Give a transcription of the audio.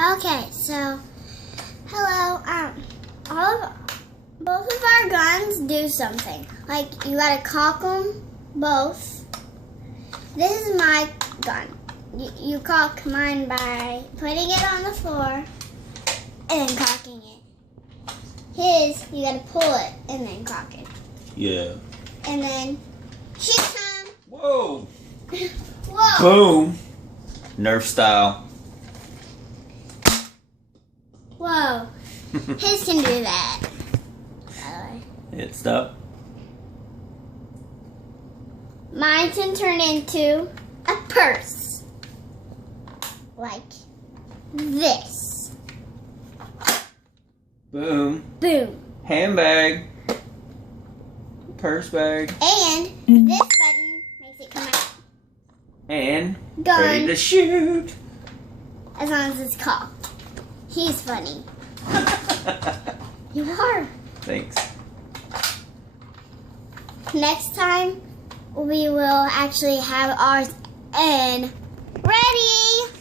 Okay, so hello. Both of our guns do something. Like you gotta cock them both. This is my gun. You cock mine by putting it on the floor and then cocking it. His, you gotta pull it and then cock it. Yeah. And then shoot time. Whoa. Whoa. Boom. Nerf style. Whoa. His can do that. By the way. Hit stop. Mine can turn into a purse. Like this. Boom. Boom. Handbag. Purse bag. And this button makes it come out. And Gun. ready to shoot. As long as it's cocked. He's funny. You are. Thanks. Next time, we will actually have ours in ready.